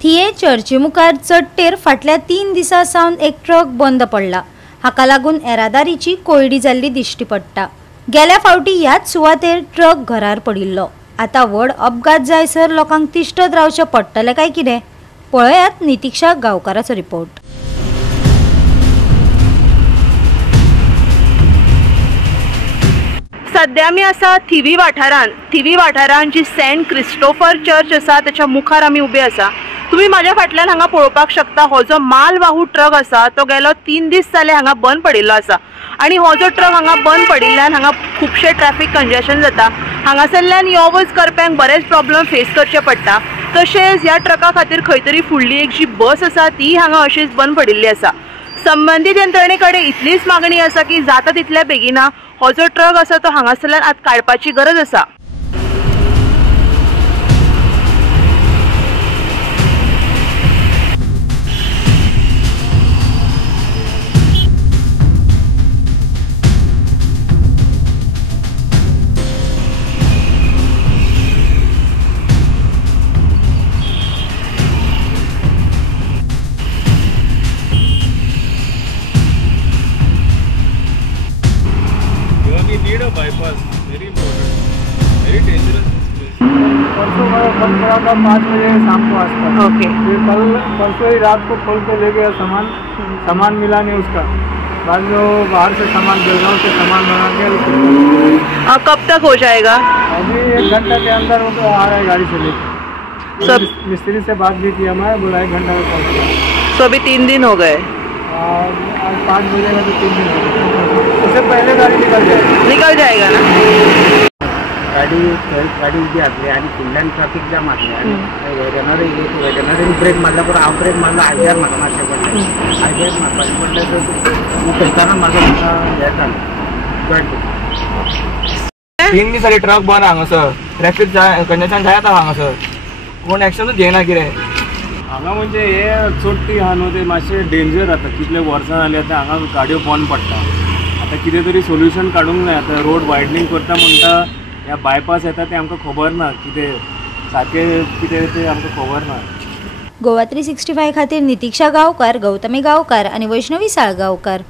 थिये चर्ची मुखार चडटेर फाटल्या 3 दिसां सावन एक ट्रक बंद पडला। हाका लागून येरादारीची कोयडी जाल्ली दिश्टी पडटा। गेल्या फावटी ह्याच सुवातेर ट्रक घरार पडिल्लो। आता व्हड अपघात जायसर लोकांक तिश्टत रावचें पडटलें काय कितें? पळयात नितीक्षा गांवकाराचो रिपोर्ट। सध्या आमी आसा थिवी वाठारांत जी सेंट क्रिस्टोफर चर्च आसा त्याच्या मुखार आमी उबे आसा। तुम्ही माझ्या फाटल्यान हांगा पळोवपाक शकता, हो जो मालवाहू ट्रक आसा तो गेलो 3 दीस जाले हांगा बंद पडिल्लो आसा आणि हो जो ट्रक हांगा बंद पडिल्ल्यान हांगा खूबशे ट्रॅफिक कंजेशन जाता। हांगासरल्यान यो वच करप्यांक बरेच प्रॉब्लेम फेस करचे पडटा। तशेंच ह्या ट्रका खातीर खंय तरी फुडली एक जी बस आसा ती हांगा अशीच बंद पडिल्ली आसा। संबंधित यंत्रणे कडेन इतलीच मागणी आसा की जाता तितल्या बेगिना हो जो ट्रक आसा तो हांगासरल्यान आत काडपाची गरज आसा। We need a bypass, very important, very dangerous situation. परसों बंद करा था 5 बजे शाम को आसपास। ओके। फिर परसों ही रात को खोल के ले गया सामान मिला नहीं उसका। बाद में वो बाहर से सामान बेलगांव से सामान मंगा के कब तक हो जाएगा? अभी 1 घंटा के अंदर वो आ रहा है गाड़ी से लेकर। सब मिस्त्री से बात भी किया मैं, बोला 1 घंटा में पहुँच। तो अभी 3 दिन हो गए। आज 5 बजे का तो 3 दिन हो गए। उससे पहले गाड़ी निकल जाएगा ना? गाडी उभी असली आणि फुडल्यान ट्रॅफिक जाम असले आणि वेगनरी ब्रेक मारला पण हांव ब्रेक मारला हायवेर म्हाका मारचें पडलें। हायवेर मारपाचें पडलें तर करताना म्हाजो हें जालें कळ्ळें। 3 दीस जाले ट्रक बंद हांगासर, ट्रॅफिक कंजेशन जायता हांगासर, कोण एक्शनूच घेयना कितें। हांगा म्हणजे हे चोट्टी आहा न्हू ते मातशे डेंजर आता कितले वर्सां जाली आतां हांगा गाडयो बंद पडटा। आता कितें तरी सोल्युशन काडूंक जाय। आता रोड वायडनींग करता म्हणटा ह्या बायपास येता ते आमकां खबर ना कितें सारकें कितें ते आमकां खबर ना। गोवा 365 खातीर नितीक्षा गांवकार, गौतमी गांवकार आणि वैष्णवी साळगांवकार।